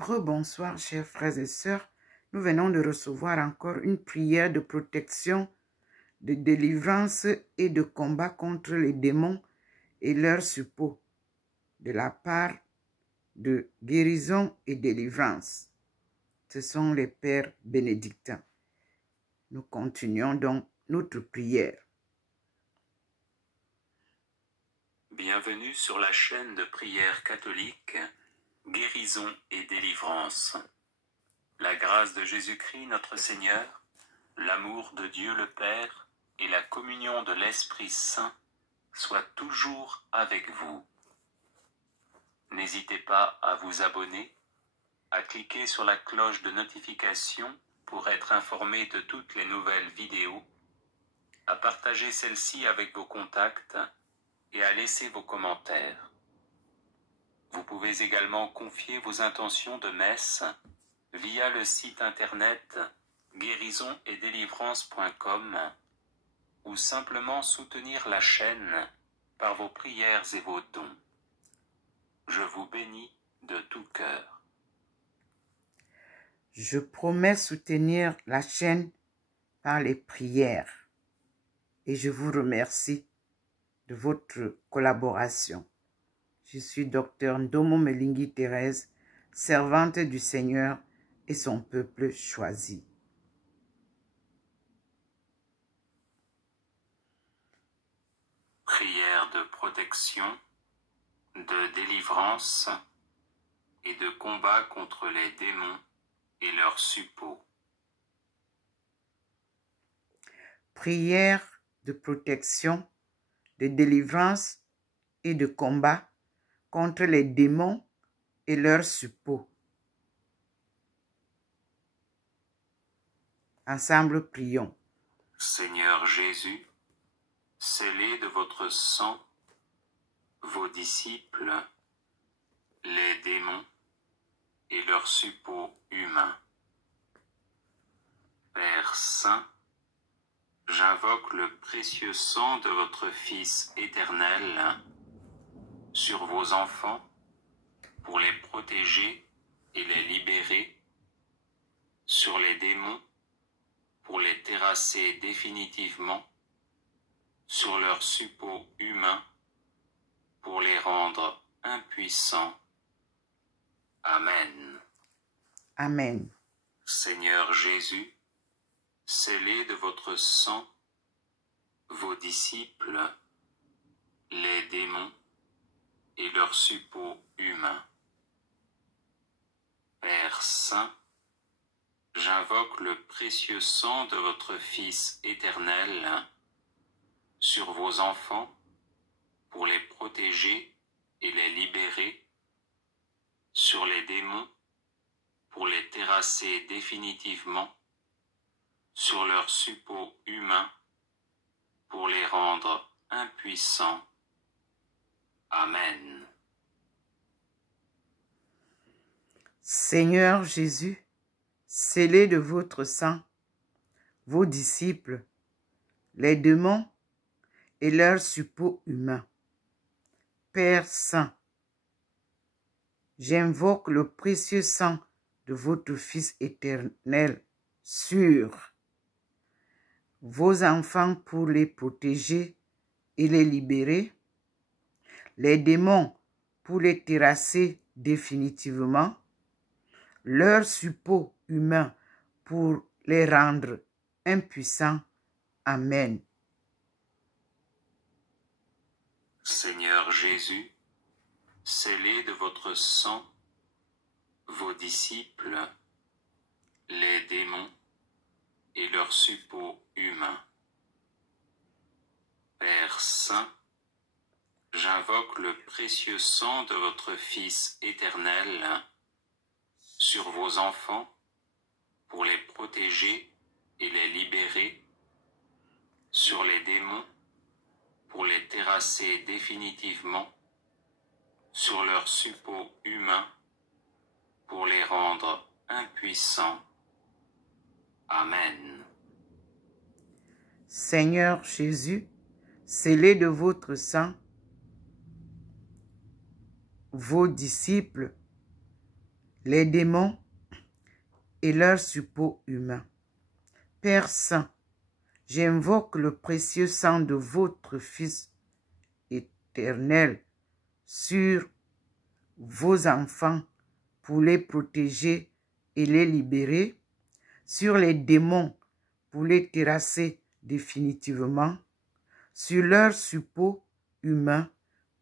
Rebonsoir, chers frères et sœurs. Nous venons de recevoir encore une prière de protection, de délivrance et de combat contre les démons et leurs suppôts de la part de guérison et délivrance. Ce sont les pères bénédictins. Nous continuons donc notre prière. Bienvenue sur la chaîne de prière catholique, guérison et délivrance. La grâce de Jésus-Christ notre Seigneur, l'amour de Dieu le Père et la communion de l'Esprit Saint soient toujours avec vous. N'hésitez pas à vous abonner, à cliquer sur la cloche de notification pour être informé de toutes les nouvelles vidéos, à partager celle-ci avec vos contacts et à laisser vos commentaires. Vous pouvez également confier vos intentions de messe via le site internet guérisonetdélivrance.com ou simplement soutenir la chaîne par vos prières et vos dons. Je vous bénis de tout cœur. Je promets soutenir la chaîne par les prières et je vous remercie de votre collaboration. Je suis Dr Ndomo Melingi Thérèse, servante du Seigneur et son peuple choisi. Prière de protection, de délivrance et de combat contre les démons et leurs suppôts. Prière de protection, de délivrance et de combat contre les démons et leurs suppôts. Ensemble, prions. Seigneur Jésus, scellez de votre sang vos disciples, les démons et leurs suppôts humains. Père Saint, j'invoque le précieux sang de votre Fils éternel sur vos enfants pour les protéger et les libérer, sur les démons pour les terrasser définitivement, sur leurs suppôts humains pour les rendre impuissants. Amen. Amen. Seigneur Jésus, scellez de votre sang vos disciples, les démons et leurs suppôts humains. Père Saint, j'invoque le précieux sang de votre Fils éternel sur vos enfants pour les protéger et les libérer, sur les démons pour les terrasser définitivement, sur leurs suppôts humains pour les rendre impuissants. Amen. Seigneur Jésus, scellez de votre sang vos disciples, les démons et leurs suppôts humains. Père Saint, j'invoque le précieux sang de votre Fils éternel sur vos enfants pour les protéger et les libérer, les démons pour les terrasser définitivement, leurs suppôts humains pour les rendre impuissants. Amen. Seigneur Jésus, scellez de votre sang vos disciples, les démons et leurs suppôts humains. Père Saint, j'invoque le précieux sang de votre Fils éternel sur vos enfants pour les protéger et les libérer, sur les démons pour les terrasser définitivement, sur leurs suppôts humains pour les rendre impuissants. Amen. Seigneur Jésus, scellez de votre sang vos disciples, les démons et leurs suppôts humains. Père Saint, j'invoque le précieux sang de votre Fils éternel sur vos enfants pour les protéger et les libérer, sur les démons pour les terrasser définitivement, sur leurs suppôts humains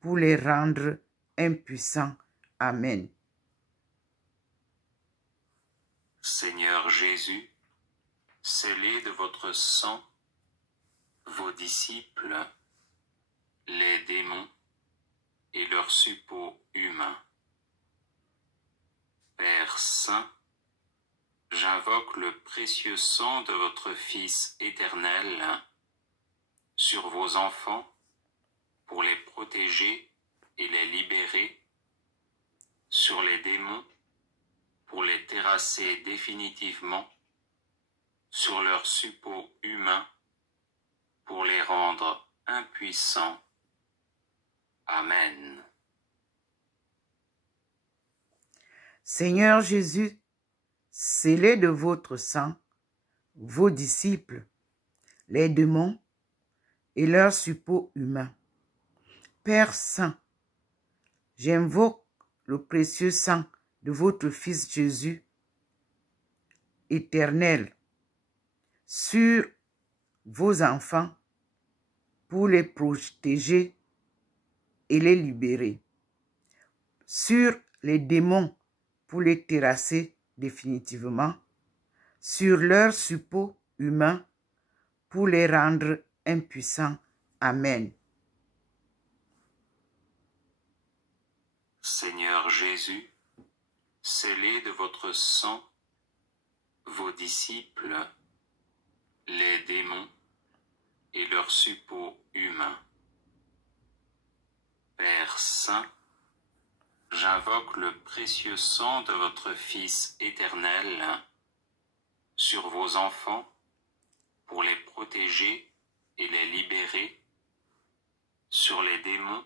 pour les rendre impuissants. Amen. Seigneur Jésus, scellez de votre sang vos disciples, les démons et leurs suppôts humains. Père Saint, j'invoque le précieux sang de votre Fils éternel sur vos enfants pour les protéger et les libérer, sur les démons pour les terrasser définitivement, sur leurs suppôts humains pour les rendre impuissants. Amen. Seigneur Jésus, scellez de votre sang vos disciples, les démons et leurs suppôts humains. Père Saint, j'invoque le précieux sang de votre Fils Jésus éternel sur vos enfants pour les protéger et les libérer, sur les démons pour les terrasser définitivement, sur leurs suppôts humains pour les rendre impuissants. Amen. Seigneur Jésus, scellez de votre sang vos disciples, les démons et leurs suppôts humains. Père Saint, j'invoque le précieux sang de votre Fils éternel sur vos enfants pour les protéger et les libérer, sur les démons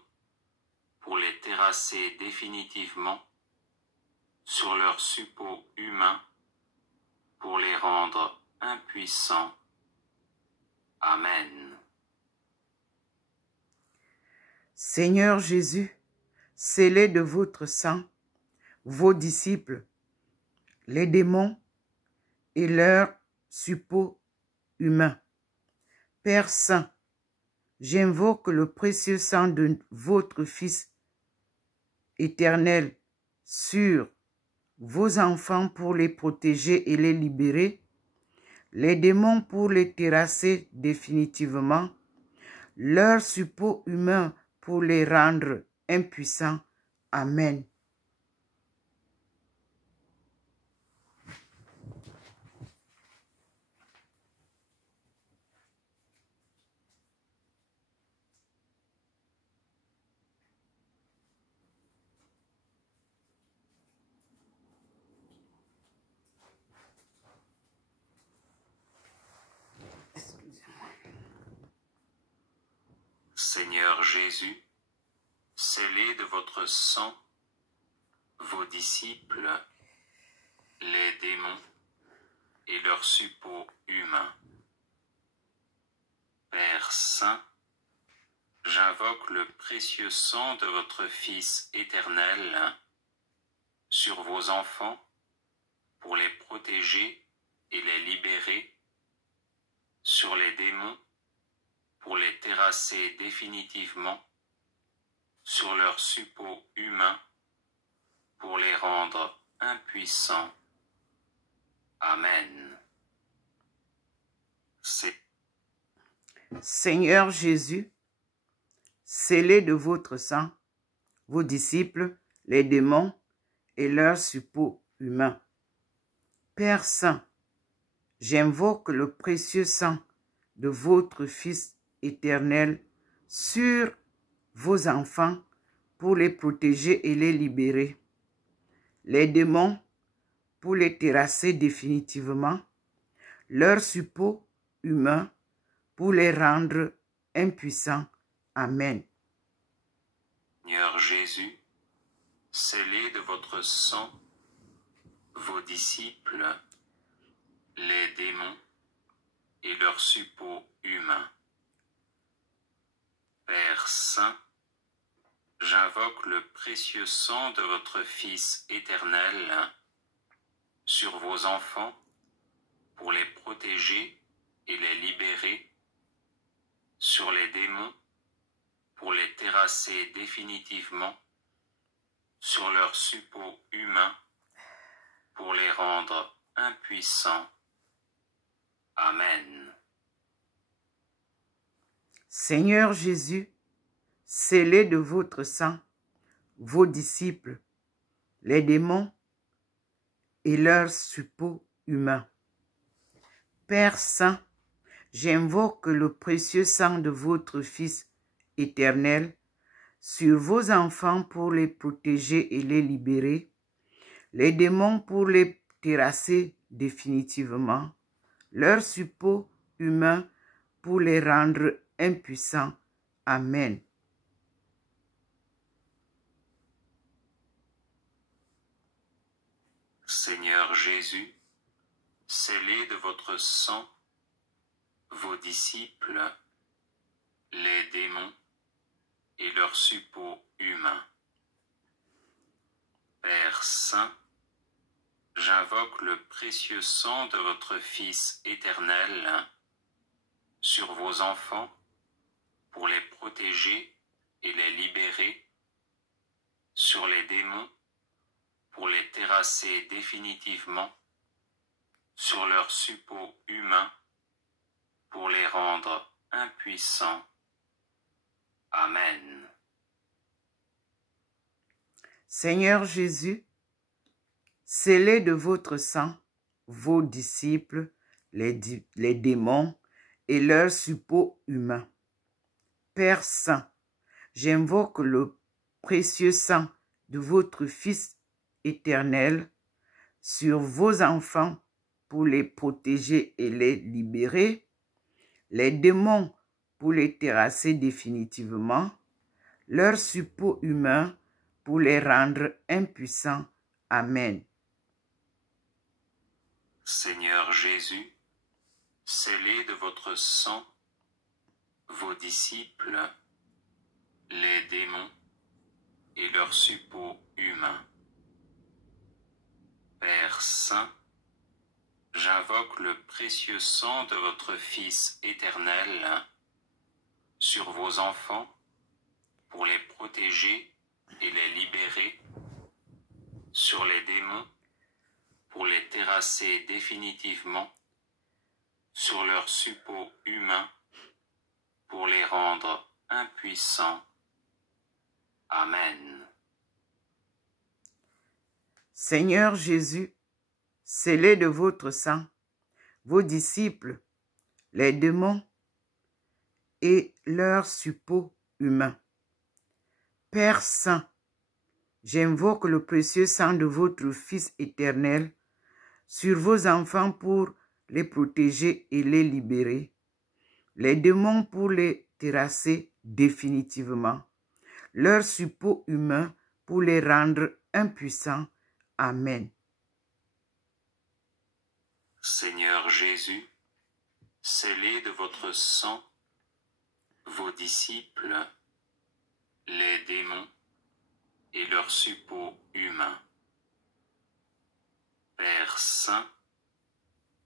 pour les terrasser définitivement, sur leurs suppôts humains pour les rendre impuissants. Amen. Seigneur Jésus, scellez de votre sang vos disciples, les démons et leurs suppôts humains. Père Saint, j'invoque le précieux sang de votre Fils éternel sur vos enfants pour les protéger et les libérer, les démons pour les terrasser définitivement, leurs suppôts humains pour les rendre impuissants. Amen. Seigneur Jésus, scellez de votre sang vos disciples, les démons et leurs suppôts humains. Père Saint, j'invoque le précieux sang de votre Fils éternel sur vos enfants pour les protéger et les libérer, sur les démons pour les terrasser définitivement, sur leurs suppôts humains pour les rendre impuissants. Amen. Seigneur Jésus, scellez de votre sang vos disciples, les démons et leurs suppôts humains. Père Saint, j'invoque le précieux sang de votre Fils éternel sur vos enfants pour les protéger et les libérer, les démons pour les terrasser définitivement, leurs suppôts humains pour les rendre impuissants. Amen. Seigneur Jésus, scellez de votre sang vos disciples, les démons et leurs suppôts humains. Père Saint, j'invoque le précieux sang de votre Fils éternel sur vos enfants pour les protéger et les libérer, sur les démons pour les terrasser définitivement, sur leurs suppôts humains pour les rendre impuissants. Amen. Seigneur Jésus, scellez de votre sang vos disciples, les démons et leurs suppôts humains. Père Saint, j'invoque le précieux sang de votre Fils éternel sur vos enfants pour les protéger et les libérer, les démons pour les terrasser définitivement, leurs suppôts humains pour les rendre impuissants. Amen. Seigneur Jésus, scellez de votre sang vos disciples, les démons et leurs suppôts humains. Père Saint, j'invoque le précieux sang de votre Fils éternel sur vos enfants pour les protéger et les libérer, sur les démons pour les terrasser définitivement, sur leurs suppôts humains pour les rendre impuissants. Amen. Seigneur Jésus, scellez de votre sang vos disciples, les démons et leurs suppôts humains. Père Saint, j'invoque le précieux sang de votre Fils éternel sur vos enfants pour les protéger et les libérer, les démons pour les terrasser définitivement, leurs suppôts humains pour les rendre impuissants. Amen. Seigneur Jésus, scellez de votre sang vos disciples, les démons et leurs suppôts humains. Père Saint, j'invoque le précieux sang de votre Fils éternel sur vos enfants pour les protéger et les libérer, sur les démons pour les terrasser définitivement, sur leurs suppôts humains pour les rendre impuissants. Amen. Seigneur Jésus, scellez de votre sang vos disciples, les démons et leurs suppôts humains. Père Saint, j'invoque le précieux sang de votre Fils éternel sur vos enfants pour les protéger et les libérer, les démons pour les terrasser définitivement, leurs suppôts humains pour les rendre impuissants. Amen. Seigneur Jésus, scellez de votre sang vos disciples, les démons et leurs suppôts humains. Père Saint,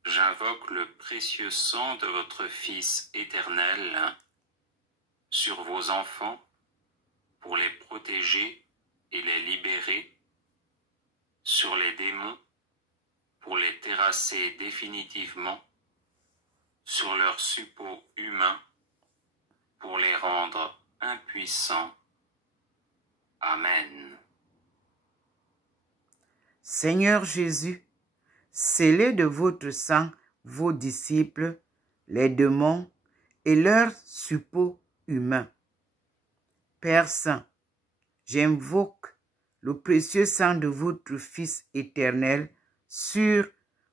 j'invoque le précieux sang de votre Fils éternel sur vos enfants pour les protéger et les libérer, sur les démons pour les terrasser définitivement, sur leurs suppôts humains pour les rendre impuissants. Amen. Seigneur Jésus, scellez de votre sang vos disciples, les démons et leurs suppôts humains. Père Saint, j'invoque le précieux sang de votre Fils éternel sur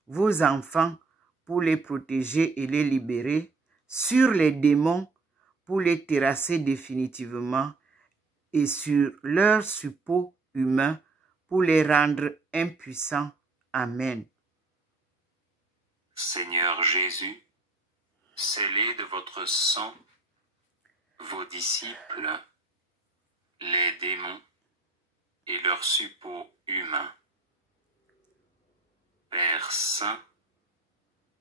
vos enfants pour les protéger et les libérer, sur les démons pour les terrasser définitivement et sur leurs suppôts humains pour les rendre impuissants. Amen. Seigneur Jésus, scellez de votre sang vos disciples, les démons et leurs suppôts humains. Père Saint,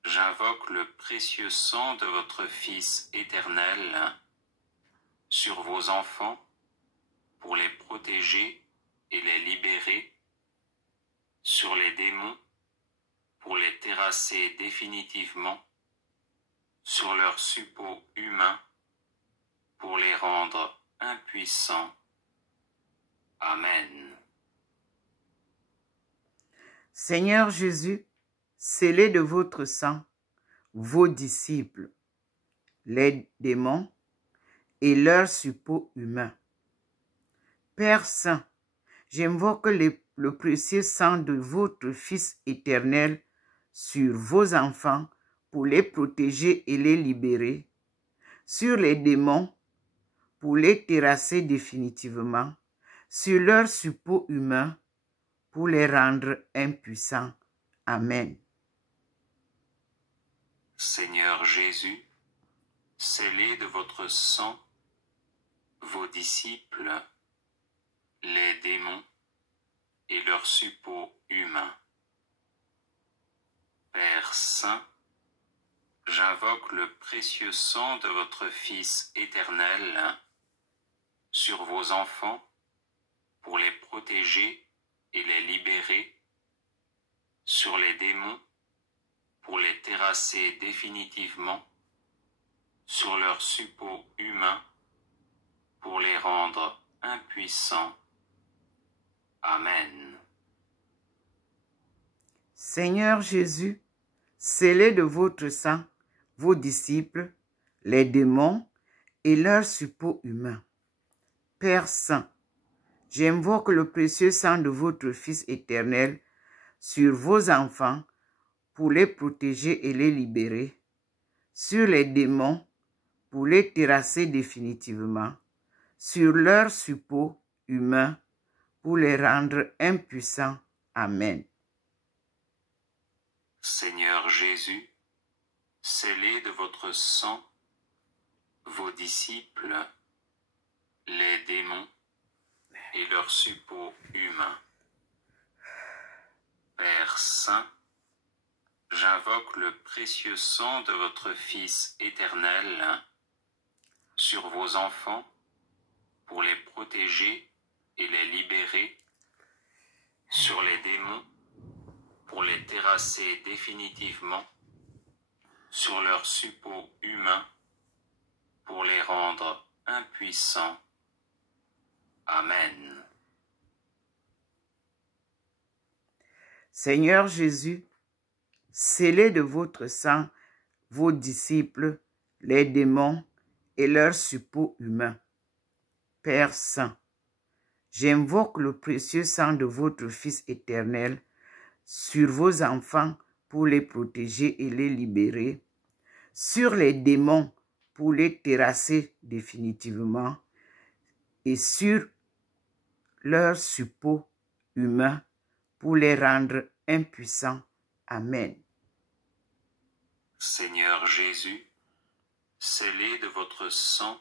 j'invoque le précieux sang de votre Fils éternel sur vos enfants pour les protéger et les libérer, sur les démons pour les terrasser définitivement, sur leurs suppôts humains pour les rendre impuissants. Amen. Seigneur Jésus, scellez de votre sang vos disciples, les démons et leurs suppôts humains. Père Saint, j'invoque le précieux sang de votre Fils éternel sur vos enfants pour les protéger et les libérer, sur les démons pour les terrasser définitivement, sur leurs suppôts humains pour les rendre impuissants. Amen. Seigneur Jésus, scellez de votre sang vos disciples, les démons et leurs suppôts humains. Père Saint, j'invoque le précieux sang de votre Fils éternel sur vos enfants pour les protéger et les libérer, sur les démons pour les terrasser définitivement, sur leurs suppôts humains pour les rendre impuissants. Amen. Seigneur Jésus, scellez de votre sang vos disciples, les démons et leurs suppôts humains. Père Saint, j'invoque le précieux sang de votre Fils éternel sur vos enfants pour les protéger et les libérer, sur les démons pour les terrasser définitivement, sur leurs suppôts humains pour les rendre impuissants. Amen. Seigneur Jésus, scellez de votre sang vos disciples, les démons et leurs suppôts humains. Père Saint, j'invoque le précieux sang de votre Fils éternel sur vos enfants pour les protéger et les libérer, sur les démons pour les terrasser définitivement, sur leurs suppôts humains pour les rendre impuissants. Amen. Seigneur Jésus, scellez de votre sang vos disciples, les démons et leurs suppôts humains. Père Saint, j'invoque le précieux sang de votre Fils éternel sur vos enfants pour les protéger et les libérer, sur les démons pour les terrasser définitivement et sur leurs suppôts humains pour les rendre impuissants. Amen. Seigneur Jésus, scellez de votre sang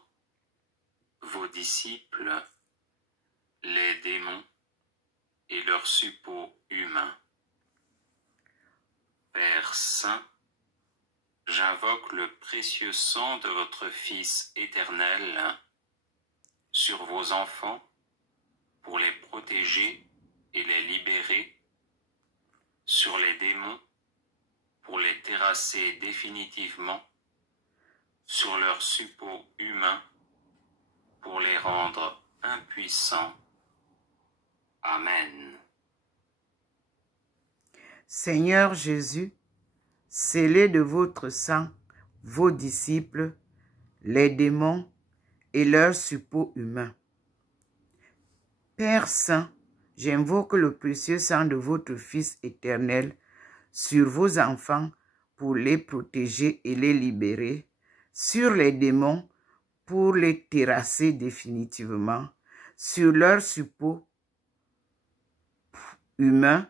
vos disciples, les démons et leurs suppôts humains. Père Saint, j'invoque le précieux sang de votre Fils éternel sur vos enfants pour les protéger et les libérer, sur les démons pour les terrasser définitivement, sur leurs suppôts humains pour les rendre impuissants. Amen. Seigneur Jésus, scellez de votre sang vos disciples, les démons et leurs suppôts humains. Père Saint, j'invoque le précieux sang de votre Fils éternel sur vos enfants pour les protéger et les libérer, sur les démons pour les terrasser définitivement, sur leurs suppôts humains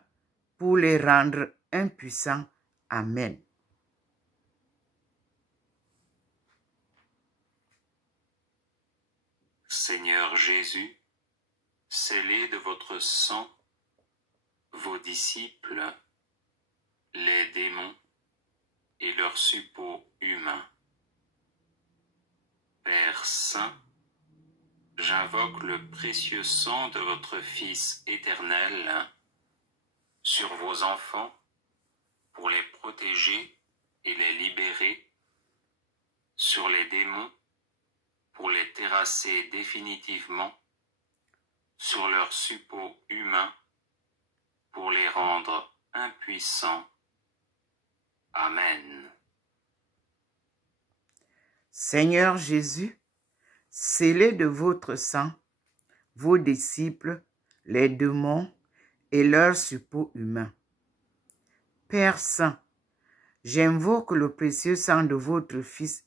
pour les rendre impuissants. Amen. Seigneur Jésus, scellez de votre sang vos disciples, les démons et leurs suppôts humains. Père Saint, j'invoque le précieux sang de votre Fils éternel sur vos enfants pour les protéger et les libérer, sur les démons pour les terrasser définitivement, sur leurs suppôts humains pour les rendre impuissants. Amen. Seigneur Jésus, scellez de votre sang vos disciples, les démons et leurs suppôts humains. Père Saint, j'invoque le précieux sang de votre Fils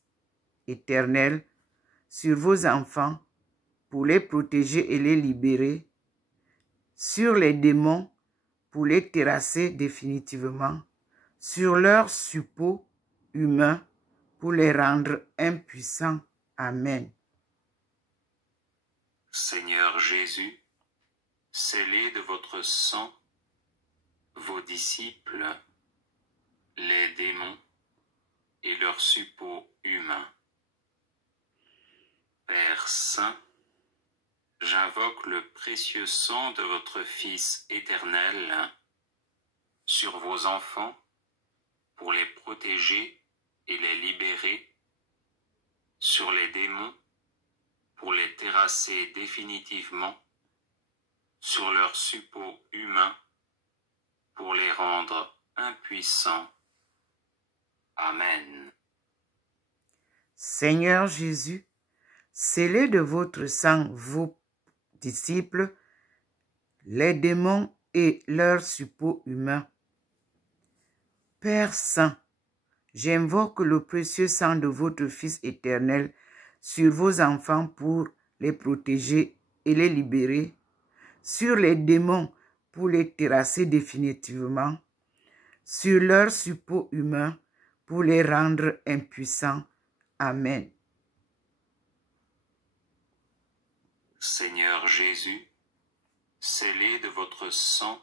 éternel sur vos enfants pour les protéger et les libérer, sur les démons pour les terrasser définitivement, sur leurs suppôts humains pour les rendre impuissants. Amen. Seigneur Jésus, scellez de votre sang vos disciples, les démons et leurs suppôts humains. Père Saint, j'invoque le précieux sang de votre Fils éternel sur vos enfants pour les protéger et les libérer, sur les démons pour les terrasser définitivement, sur leurs suppôts humains pour les rendre impuissants. Amen. Seigneur Jésus, scellez de votre sang vos disciples, les démons et leurs suppôts humains. Père Saint, j'invoque le précieux sang de votre Fils éternel sur vos enfants pour les protéger et les libérer, sur les démons pour les terrasser définitivement, sur leurs suppôts humains pour les rendre impuissants. Amen. Seigneur Jésus, scellez de votre sang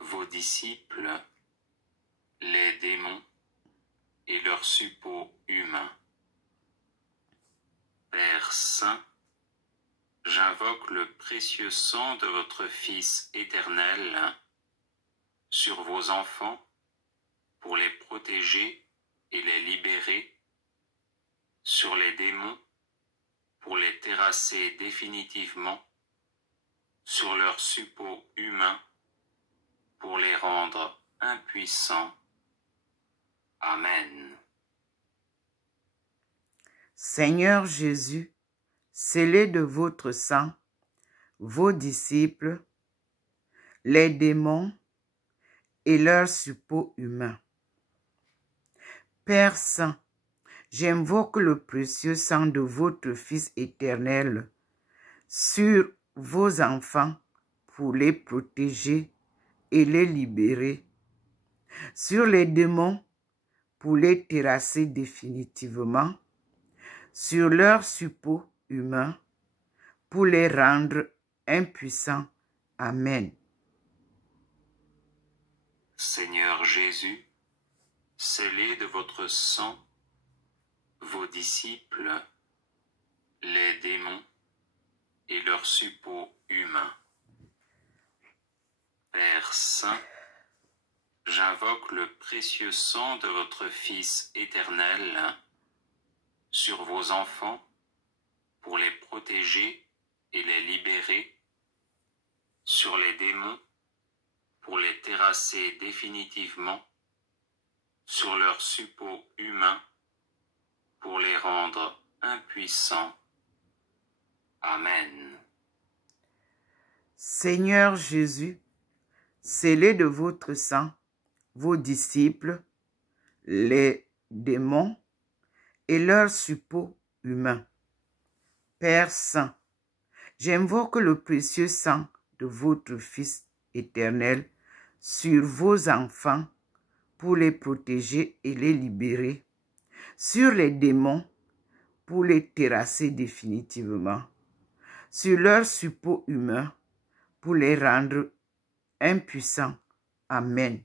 vos disciples, les démons et leurs suppôts humains. Père Saint, j'invoque le précieux sang de votre Fils éternel sur vos enfants pour les protéger et les libérer, sur les démons pour les terrasser définitivement, sur leurs suppôts humains pour les rendre impuissants. Amen. Seigneur Jésus, scellez de votre sang vos disciples, les démons et leurs suppôts humains. Père Saint, j'invoque le précieux sang de votre Fils éternel sur vos enfants pour les protéger et les libérer, sur les démons pour les terrasser définitivement, sur leurs suppôts humains pour les rendre impuissants. Amen. Seigneur Jésus, scellez de votre sang vos disciples, les démons et leurs suppôts humains. Père Saint, j'invoque le précieux sang de votre Fils éternel sur vos enfants pour les protéger et les libérer, sur les démons pour les terrasser définitivement, sur leurs suppôts humains pour les rendre impuissants. Amen. Seigneur Jésus, scellez de votre sang vos disciples, les démons et leurs suppôts humains. Père Saint, j'invoque le précieux sang de votre Fils éternel sur vos enfants pour les protéger et les libérer, sur les démons pour les terrasser définitivement, sur leur suppôt humain pour les rendre impuissants. Amen.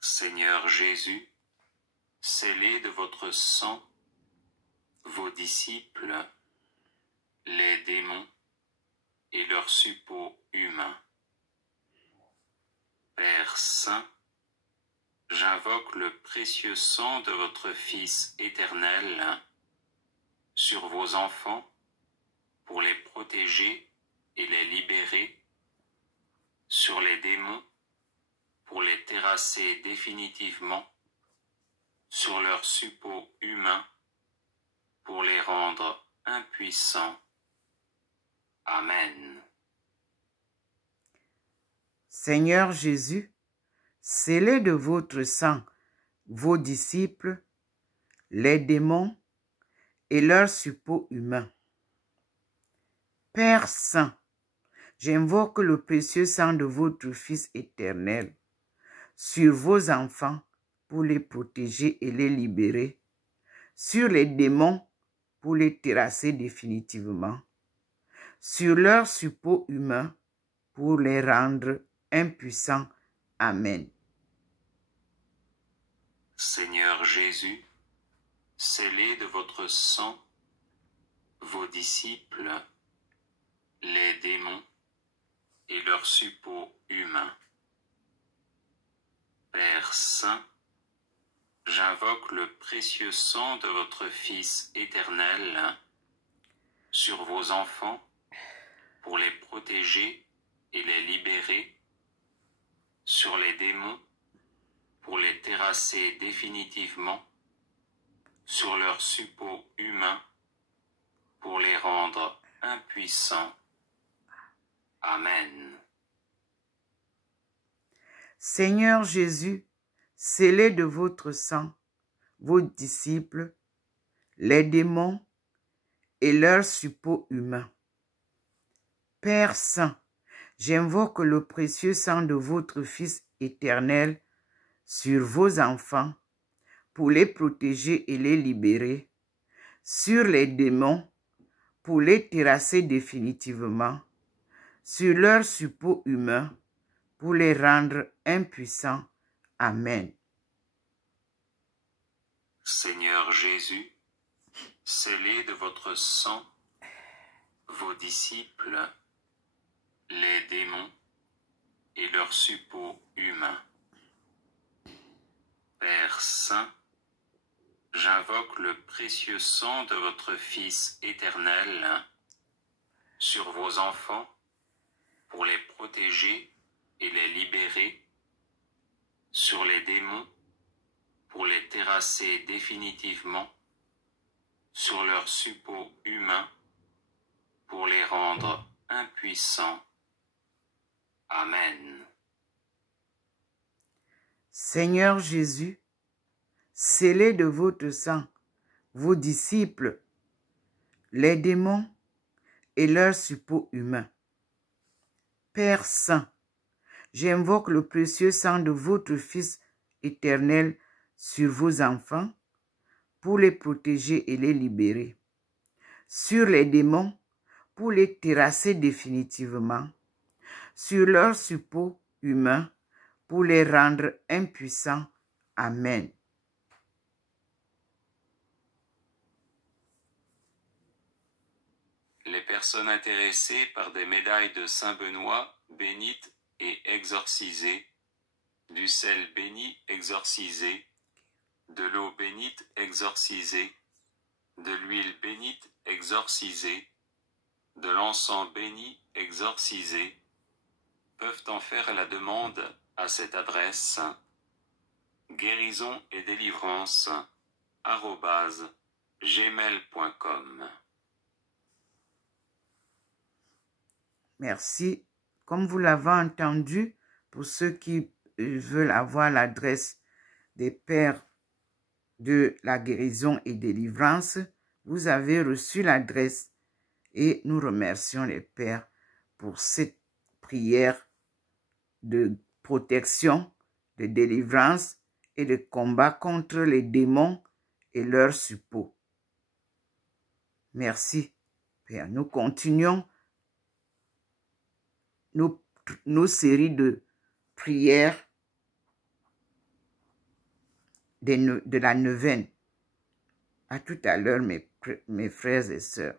Seigneur Jésus, scellez de votre sang vos disciples, les démons et leurs suppôts humains. Père Saint, j'invoque le précieux sang de votre Fils éternel sur vos enfants pour les protéger et les libérer, sur les démons pour les terrasser définitivement, sur leurs suppôts humains pour les rendre impuissants. Amen. Seigneur Jésus, scellez de votre sang vos disciples, les démons et leurs suppôts humains. Père Saint, j'invoque le précieux sang de votre Fils éternel sur vos enfants pour les protéger et les libérer, sur les démons pour les terrasser définitivement, sur leurs suppôts humains pour les rendre impuissants. Amen. Seigneur Jésus, scellez de votre sang vos disciples, les démons et leurs suppôts humains. Père Saint, j'invoque le précieux sang de votre Fils éternel sur vos enfants pour les protéger et les libérer, sur les démons pour les terrasser définitivement, sur leurs suppôts humains pour les rendre impuissants. Amen. Seigneur Jésus, scellez de votre sang vos disciples, les démons et leurs suppôts humains. Père Saint, j'invoque le précieux sang de votre Fils éternel sur vos enfants pour les protéger et les libérer, sur les démons pour les terrasser définitivement, sur leurs suppôts humains pour les rendre impuissants. Amen. Seigneur Jésus, scellez de votre sang vos disciples, les démons et leurs suppôts humains. Père Saint, j'invoque le précieux sang de votre Fils éternel sur vos enfants pour les protéger et les libérer, sur les démons pour les terrasser définitivement, sur leurs suppôts humains pour les rendre impuissants. Amen. Seigneur Jésus, scellez de votre sang vos disciples, les démons et leurs suppôts humains. Père Saint, j'invoque le précieux sang de votre Fils éternel sur vos enfants pour les protéger et les libérer, sur les démons pour les terrasser définitivement, sur leurs suppôts humains pour les rendre impuissants. Amen. Les personnes intéressées par des médailles de Saint-Benoît bénites et exorcisées, du sel béni exorcisé, de l'eau bénite exorcisée, de l'huile bénite exorcisée, de l'encens béni exorcisé, peuvent en faire la demande à cette adresse: guérison et délivrance @gmail.com. Merci. Comme vous l'avez entendu, pour ceux qui veulent avoir l'adresse des pères de la guérison et délivrance, vous avez reçu l'adresse et nous remercions les pères pour cette prière de protection, de délivrance et de combat contre les démons et leurs suppôts. Merci, Père. Nous continuons nos séries de prières de la neuvaine. À tout à l'heure, mes frères et sœurs.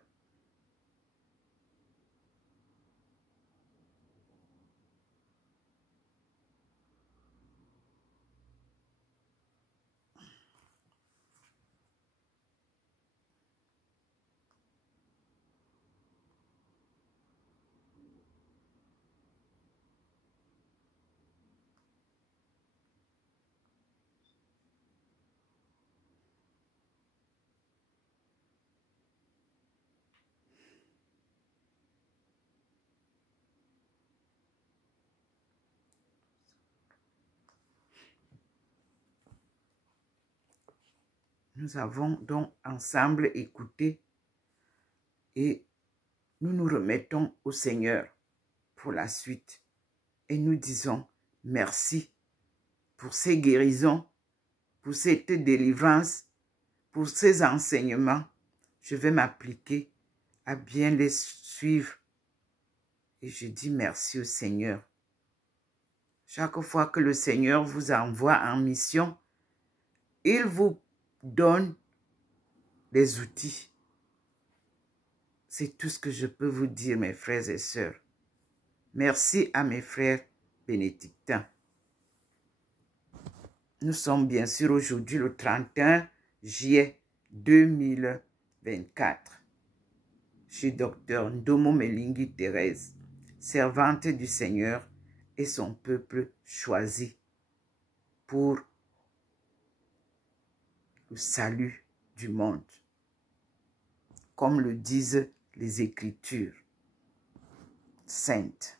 Nous avons donc ensemble écouté et nous nous remettons au Seigneur pour la suite. Et nous disons merci pour ces guérisons, pour cette délivrance, pour ces enseignements. Je vais m'appliquer à bien les suivre. Et je dis merci au Seigneur. Chaque fois que le Seigneur vous envoie en mission, il vous donne des outils. C'est tout ce que je peux vous dire, mes frères et sœurs. Merci à mes frères bénédictins. Nous sommes bien sûr aujourd'hui le 31 juillet 2024. Je suis docteur Ndomo Melingi Thérèse, servante du Seigneur et son peuple choisi pour le salut du monde, comme le disent les Écritures saintes.